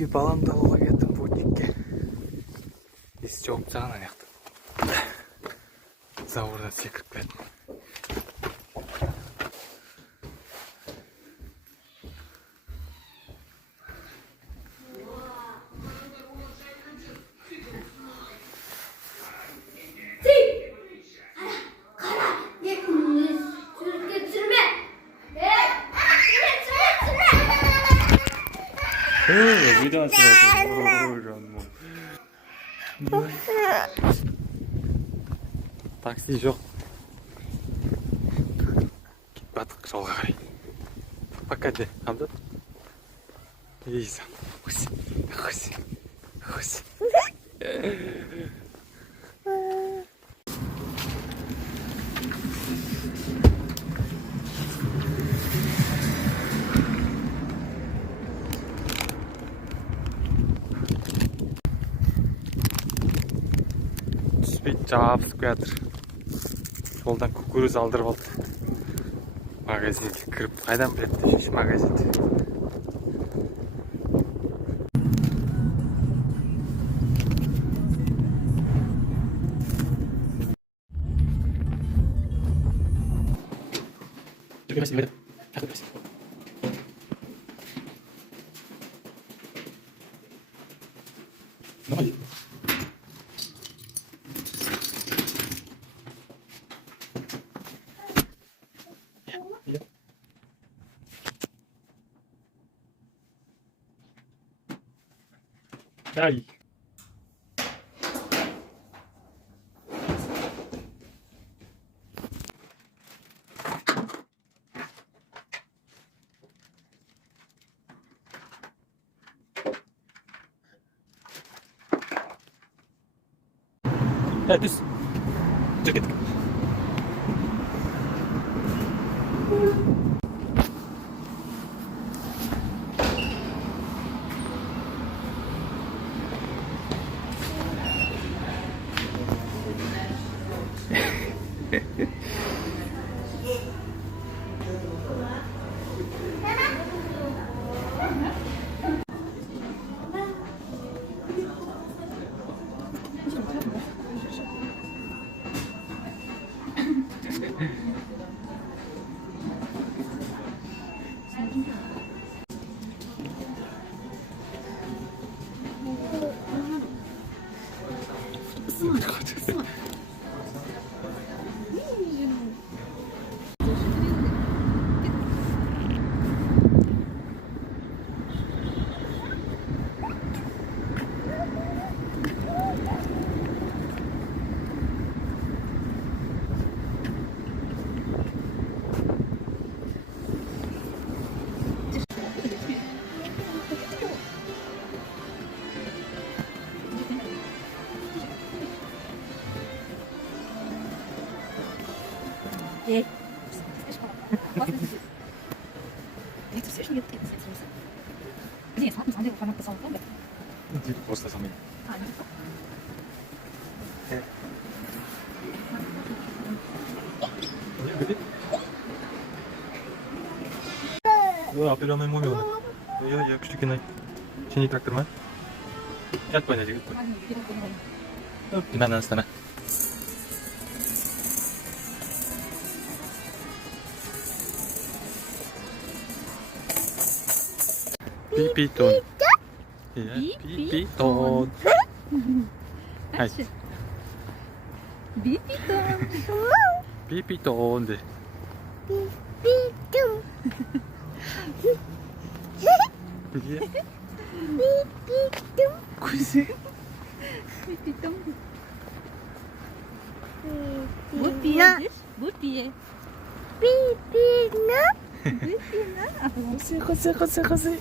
кичине баламды алууга келдим путникке. Эс жооп тастаган аякта. Завурдан секирип келдим. Видео Такси жоқ. Кетіп жолға қарай. Пока де, Хамзат. Иisa. Хуси. Түспейді, жабысып келатыр. Жолдан күкіріз алдырып алды. Магазинге кіріп, қайдан біледі, шеш магазинде. Ай. Düz. Dur git. Ей. Ты все же не открыть. Блин, смотри, смотри, она писала, да? Просто сами. Определенной мумии. Я küçük Seni taktırma. Yat böyle git. Gimana sana? Pipiton. Pipiton. Hai. Pipiton. Pipiton de. Pipiton. Biliyor. Pipiton. Kuzi. Pipiton. Bu piyedir. Bu piye. Pipina. José.